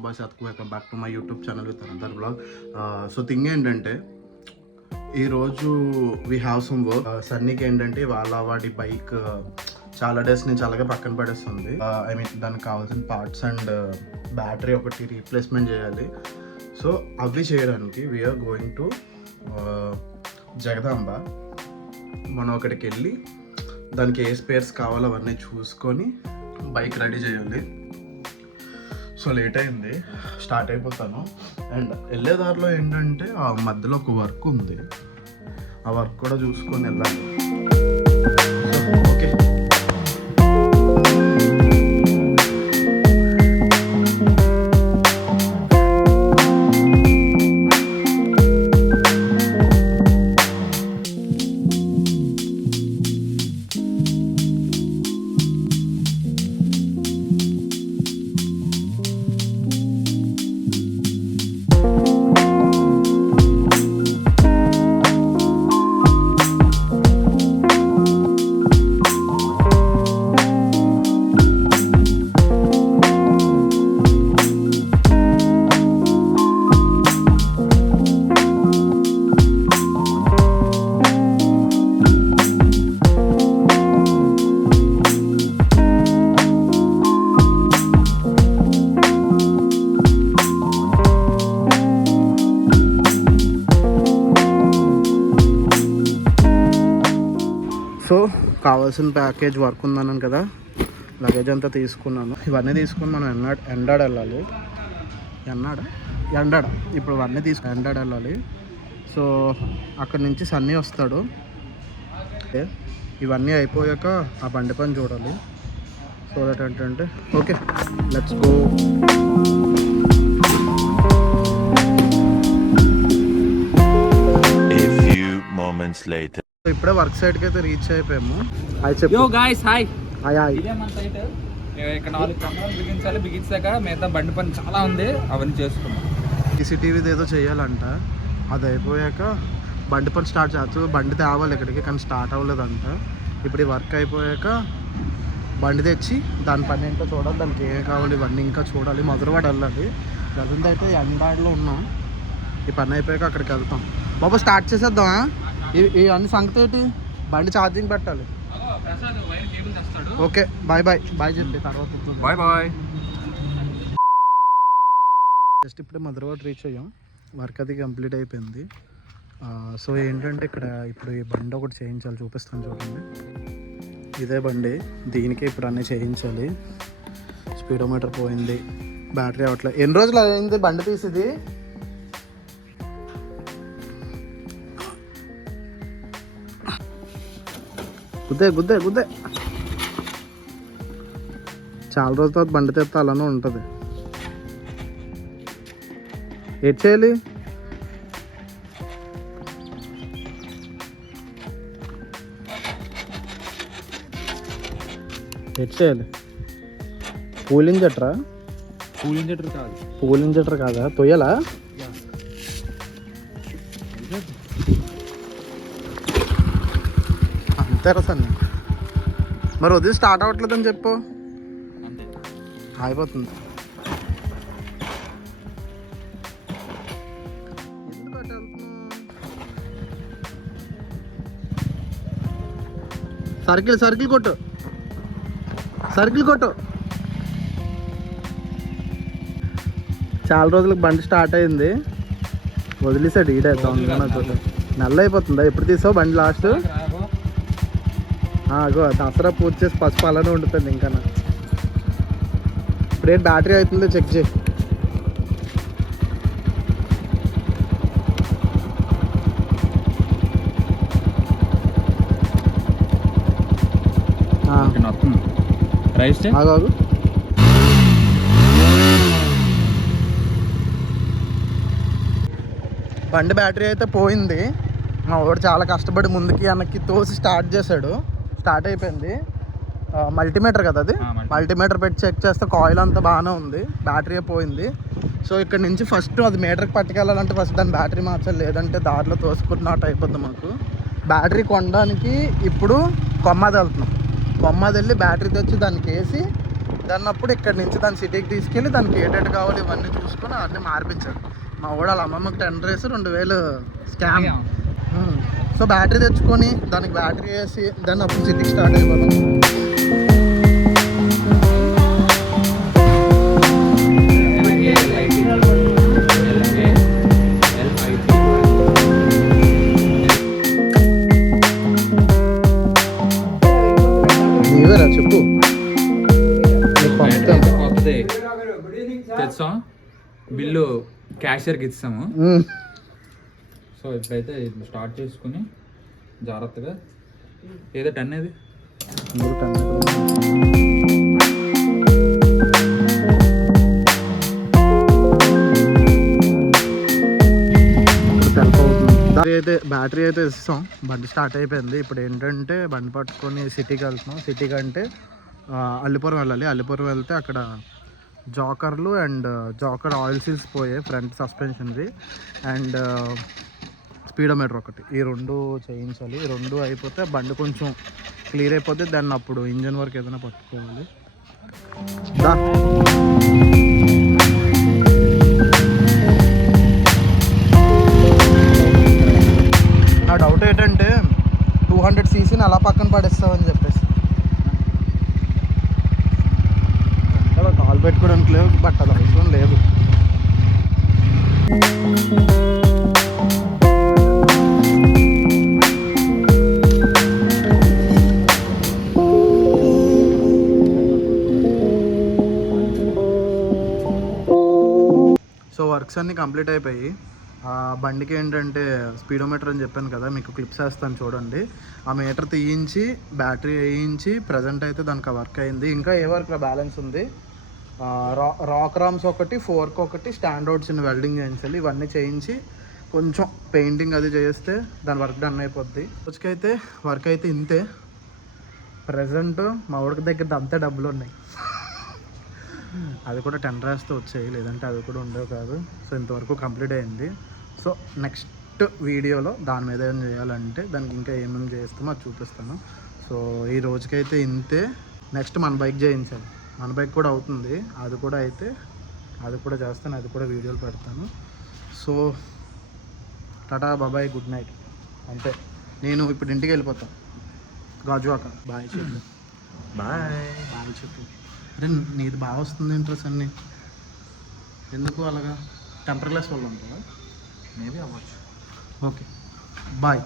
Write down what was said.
శోభా శాతకు welcome back to my YouTube channel with another blog. So thing ఏంటంటే ఈరోజు we have some work. సన్నీకి ఏంటంటే వాడి బైక్ చాలా డేస్ నుంచి అలాగే పక్కన పడేస్తుంది. ఐ మీన్ దానికి కావాల్సిన పార్ట్స్ అండ్ బ్యాటరీ ఒకటి రీప్లేస్మెంట్ చేయాలి. సో అవి చేయడానికి వీఆర్ గోయింగ్ టు జగదాంబ. మనం అక్కడికి వెళ్ళి దానికి ఏ స్పేర్స్ కావాలో అవన్నీ చూసుకొని బైక్ రెడీ చేయాలి. సో లేట్ అయింది, స్టార్ట్ అయిపోతాను. అండ్ వెళ్ళే దారిలో ఏంటంటే ఆ మధ్యలో ఒక వర్క్ ఉంది, ఆ వర్క్ కూడా చూసుకొని వెళ్ళాలి. ఓకే, సో కావాల్సిన ప్యాకేజ్ వర్క్ ఉందన్నాను కదా, లగేజ్ అంతా తీసుకున్నాను. ఇవన్నీ తీసుకుని మనం ఎండాడ వెళ్ళాలి. ఎండాడ ఇప్పుడు ఇవన్నీ ఎండాడ వెళ్ళాలి. సో అక్కడి నుంచి సన్నీ వస్తాడు. ఇవన్నీ అయిపోయాక ఆ బండి పని చూడాలి. సో దట్ ఏంటంటే ఓకే, లెట్స్ గో. ఇప్పుడే వర్క్ సైట్కి అయితే రీచ్ అయిపోయాము. హాయ్ చెప్పు. యో గైస్, హాయ్. హాయ్. ఇదే మన సైట్. ఇక్కడ 4 కెమెరాలు బిగించాలి, బిగించాక మిగతా బండి పని చాలా ఉంది, అవన్నీ చేసుకున్నాం. సీసీటీవీది ఏదో చేయాలంట, అది అయిపోయాక బండి పని స్టార్ట్ చేయొచ్చు. బండి తేవాలి ఇక్కడికి, కానీ స్టార్ట్ అవ్వలేదంట. ఇప్పుడు ఈ వర్క్ అయిపోయాక బండి తెచ్చి దాని పని ఏంటో చూడాలి, దానికి ఏం కావాలి ఇవన్నీ ఇంకా చూడాలి. మధురవాడ వెళ్ళాలి. ప్రజెంట్ అయితే ఎండాడలో ఉన్నాం. ఈ పని అయిపోయాక అక్కడికి వెళ్తాం. బాబు స్టార్ట్ చేసేద్దామా? ఇవన్నీ సంగతి ఏంటి? బండి ఛార్జింగ్ పెట్టాలి. Okay, bye bye. బాయ్ చెప్పి తర్వాత బాయ్ బాయ్. జస్ట్ ఇప్పుడే మధురవాడ రీచ్ అయ్యాం. వర్క్ అది కంప్లీట్ అయిపోయింది. సో ఏంటంటే ఇక్కడ ఇప్పుడు ఈ బండి ఒకటి చేయించాలి, చూపిస్తాను చూడండి. ఇదే బండి, దీనికి ఇప్పుడు అన్నీ చేయించాలి. స్పీడోమీటర్ పోయింది, బ్యాటరీ అవట్లేదు. ఎన్ని రోజులు అయింది బండి తీసిది? గుద్దే చాలా రోజుల తర్వాత బండి తెస్తే అలానే ఉంటుంది. ఏం చేయాలి? పూల్ ఇంజెక్టరా? పూల్ ఇంజెక్టర్ కాదా? తొయ్యాలా? అంతేరా సన్ని. మరి ఉదయం స్టార్ట్ అవ్వట్లేదని చెప్పు, అయిపోతుంది. సర్కిల్ కొట్టు. చాలా రోజులకు బండి స్టార్ట్ అయింది, వదిలేసాడు. ఈడేద్దాం నల్ల అయిపోతుందా? ఎప్పుడు తీసావు బండి లాస్ట్? దసరా పూజ చేసి పసుపు అలానే ఉండిపోయింది. ఇంకా ఇప్పుడేం బ్యాటరీ అవుతుందో చెక్ చేయి. ఆగు. బండి బ్యాటరీ అయితే పోయింది. మా వాడు చాలా కష్టపడి ముందుకి వెనక్కి తోసి స్టార్ట్ చేశాడు. స్టార్ట్ అయిపోయింది. మల్టీమీటర్ కదా అది, మల్టీమీటర్ పెట్టి చెక్ చేస్తే కాయిల్ అంతా బాగానే ఉంది, బ్యాటరీ పోయింది. సో ఇక్కడ నుంచి ఫస్ట్ అది మీటర్కి పట్టుకెళ్ళాలంటే ఫస్ట్ దాని బ్యాటరీ మార్చాలి, లేదంటే దారిలో తోసుకున్నట్టు అయిపోద్ది మాకు. బ్యాటరీ కొనడానికి ఇప్పుడు కొమ్మది వెళ్తున్నాం. కొమ్మది వెళ్ళి బ్యాటరీ తెచ్చి దానికి వేసి దాన్ని అప్పుడు ఇక్కడ నుంచి దాని సిటీకి తీసుకెళ్ళి దానికి ఏటేటి కావాలి ఇవన్నీ చూసుకొని అన్నీ మార్పించారు. మా వాడు వాళ్ళ అమ్మమ్మకి టెండర్ వేసి 2000 స్కామ్. సో బ్యాటరీ తెచ్చుకొని దానికి బ్యాటరీ వేసి దాన్ని అప్పుడు సిటీకి స్టార్ట్ అయిపోతాం. నీవేరా చెప్పు. కొత్తది తెచ్చాం, బిల్లు క్యాషియర్కి ఇస్తాము. సో ఇప్పుడైతే స్టార్ట్ చేసుకుని జాగ్రత్తగా ఏదో 10 ఇది బ్యాటరీ అయితే ఇస్తాం. బండి స్టార్ట్ అయిపోయింది. ఇప్పుడు ఏంటంటే బండి పట్టుకొని సిటీకి వెళ్తున్నాం. సిటీకి అంటే అల్లిపురం వెళ్ళాలి. అల్లిపురం వెళ్తే అక్కడ జాకర్లు అండ్ జాకర్ ఆయిల్ సీల్స్ పోయాయి ఫ్రంట్ సస్పెన్షన్వి అండ్ స్పీడోమీటర్ ఒకటి, ఈ 2 చేయించాలి. ఈ 2 అయిపోతే బండి కొంచెం క్లియర్ అయిపోతే దాన్ని అప్పుడు ఇంజన్ వరకు ఏదైనా పట్టుకోవాలి. నా డౌట్ ఏంటంటే 200cc అలా పక్కన పడేస్తామని చెప్పేసి అలా కాల్ పెట్టుకోవడానికి లేదు, బట్ అది అవసరం లేదు. సో వర్క్స్ అన్నీ కంప్లీట్ అయిపోయి బండికి ఏంటంటే స్పీడోమీటర్ అని చెప్పాను కదా, మీకు క్లిప్స్ వేస్తాను చూడండి. ఆ మీటర్ తీయించి బ్యాటరీ వేయించి ప్రజెంట్ అయితే దానికి వర్క్ అయింది. ఇంకా ఏ వర్క్ బ్యాలెన్స్ ఉంది. రాక్ రామ్స్ ఒకటి, ఫోర్క్ ఒకటి, స్టాండ్ అవుట్స్ వెల్డింగ్ చేయించాలి. ఇవన్నీ చేయించి కొంచెం పెయింటింగ్ అది చేస్తే దాని వర్క్ డన్ అయిపోద్ది. రోజుకైతే వర్క్ అయితే ఇంతే. ప్రజెంట్ మా ఊరికి దగ్గర అంతే డబ్బులు ఉన్నాయి. అది కూడా 10 రాస్తే వచ్చాయి, లేదంటే అది కూడా ఉండేవి కాదు. సో ఇంతవరకు కంప్లీట్ అయింది. సో నెక్స్ట్ వీడియోలో దాని మీద ఏం చేయాలంటే దానికి ఇంకా ఏమేమి చేస్తామో అది చూపిస్తాను. సో ఈ రోజుకైతే ఇంతే. నెక్స్ట్ మన బైక్ చేయించాలి. మన బైక్ కూడా అవుతుంది, అది కూడా అయితే అది కూడా చేస్తాను, అది కూడా వీడియోలు పెడతాను. సో టాటా బాబాయ్, గుడ్ నైట్. అంతే, నేను ఇప్పుడు ఇంటికి వెళ్ళిపోతాను. గాజువాక బాయ్ చెప్పు. బాయ్ చెప్పు. అరే నీది బాగా వస్తుంది ఇంట్రెస్ట్ అన్నీ, ఎందుకు అలాగా? టెంపర్ గ్లాస్ వల్ల ఉంటుందా? మేబీ అవ్వచ్చు. Okay bye.